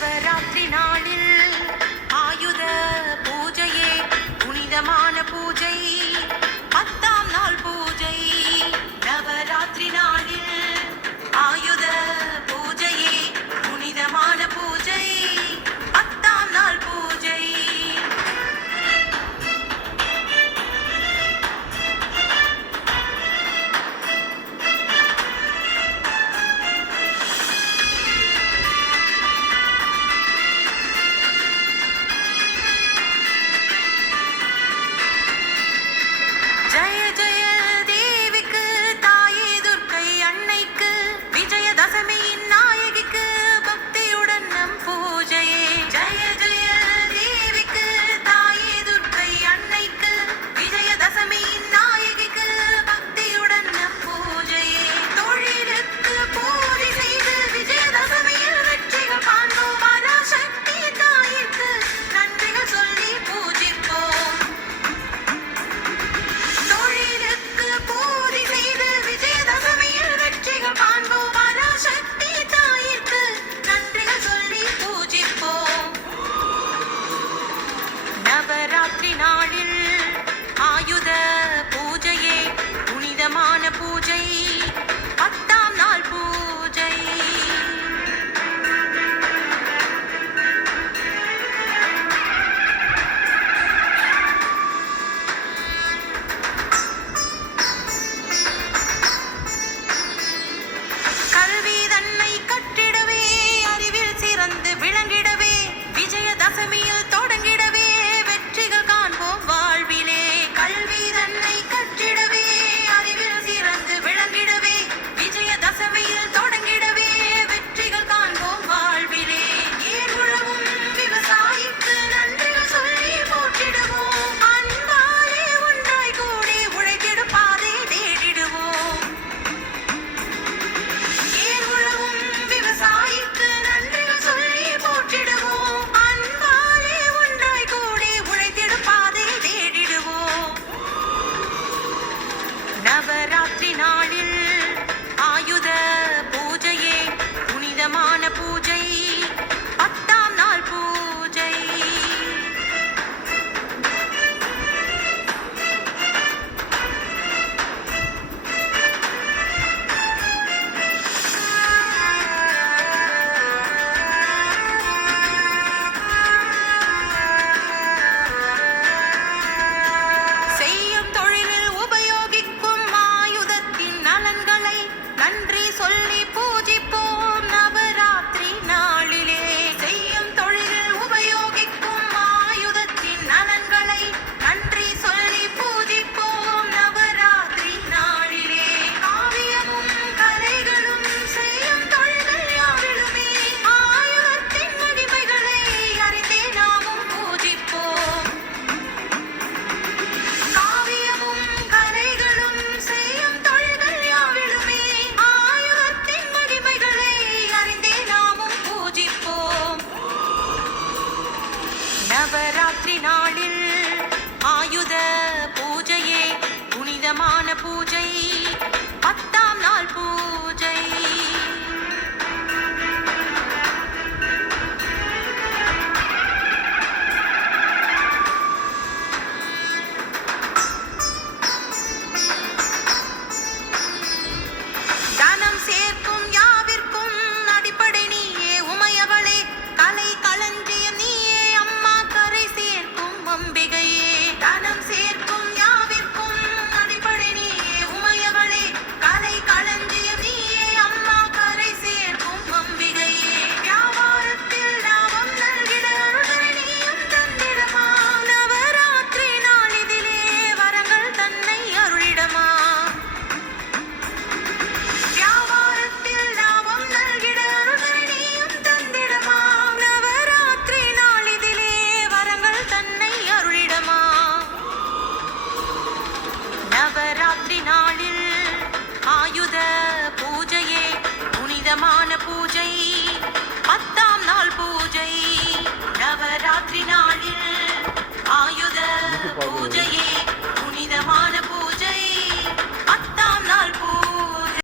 நவராத்திரி நாளில் ஆயுத பூஜையே புனிதமான பூஜை. 10ஆம் நாள் பூஜை. நவராத்திரி நாளில் ஆயுத பூஜையே புனிதமான பூஜை. 10ஆம் நாள் பூஜை. ஜெய ஜெய தேவிக்கு, தாயே துர்க்கை அன்னைக்கு, விஜயதசமியின் நாயகிக்கு பக்தியுடன் நம் பூஜையே. ஜெய ஜெய தேவிக்கு, தாயே துர்க்கை அன்னைக்கு, விஜயதசமியின் நாயகிக்கு பக்தியுடன் நம் பூஜையே. தொழிலுக்கு பூஜை செய்து விஜயதசமியில் வெற்றிகள் காண்போம். பராசக்தி தாயிற்கு நன்றிகள் சொல்லி பூஜிப்போம். தொழிலுக்கு பூஜை செய்து விஜயதசமியில் வெற்றிகள் காண்போம். பராசக்தி தாயிற்கு நன்றிகள் சொல்லி பூஜிப்போம். நவராத்திரி நாளில் ஆயுத பூஜையே புனிதமான பூஜை. 10ஆம் நாள் பூஜை. கல்வி தன்னை கற்றிடவே, அறிவில் சிறந்து விளங்கிடவே, விஜயதசமியில் தொடங்கிடவே, வெற்றிகள் காண்போம் வாழ்விலே. கல்வி தன்னை கற்றிடவே, அறிவில் சிறந்து விளங்கிடவே, விஜயதசமியில் தொடங்கிடவே, வெற்றிகள் காண்போம் வாழ்விலே. ஏன் உழவும் விவசாயிக்கு நன்றிகள் சொல்லி போற்றிடுவோம். அன்பாலே ஒன்றாய் கூடி உழைத்திடும் பாதை தேடிடுவோம். ஏன் உழவும் விவசாயிக்கு நன்றிகள் சொல்லி போற்றிடுவோம். அன்பாலே ஒன்றாய் கூடி உழைத்திடும் பாதை தேடிடுவோம். நவராத்திரி நாளில் ஆயுத பூஜையே புனிதமான பூஜை. 10ஆம் நாள் பூஜை. செய்யும் தொழிலில் உபயோகிக்கும் ஆயுதத்தின் நலன்களை நன்றி சொல்லி பூஜிப்போம். நவராத்திரி நாளிலே செய்யும் தொழிலில் உபயோகிக்கும் ஆயுதத்தின் நலன்களை நன்றி சொல்லி பூஜிப்போம். நவராத்திரி நாளிலே காவியமும் கலைகளும் செய்யும் தொழில்கள் யாவிலுமே ஆயுதத்தின் மகிமைகளை அறிந்தே நாமும் பூஜிப்போம். காவியமும் கலைகளும் செய்யும் தொழில்கள் யாவிலுமே ஆயுதத்தின் மகிமைகளை அறிந்தே நாமும் பூஜிப்போம். நவராத்திரி நாளில் ஆயுத பூஜையே புனிதமான பூஜை. 10ஆம் நாள் பூஜை. தனம் சேர்க்கும் யாவிற்கும் அடிப்படை நீயே உமையவளே. கலை களஞ்சியம் நீயே அம்மா, கரை சேர்க்கும் அம்பிகையே. தனம் சேர்க்கும் யாவிற்கும் அடிப்படை நீயே உமையவளே. கலை களஞ்சியம் நீயே அம்மா, கரை சேர்க்கும் அம்பிகையே. வியாபாரத்தில் லாபம் நல்கிட அருள்களை நீயும் தந்திடமா. நவராத்திரி நாளிதிலே வரங்கள் தன்னை அருளிடமா. வியாபாரத்தில் லாபம் நல்கிட அருள்களை நீயும் தந்திடமா. நவராத்திரி நாளிதிலே வரங்கள் தன்னை அருளிடமா. நவராத்திரி நாளில் ஆயுத பூஜையே புனிதமான பூஜை.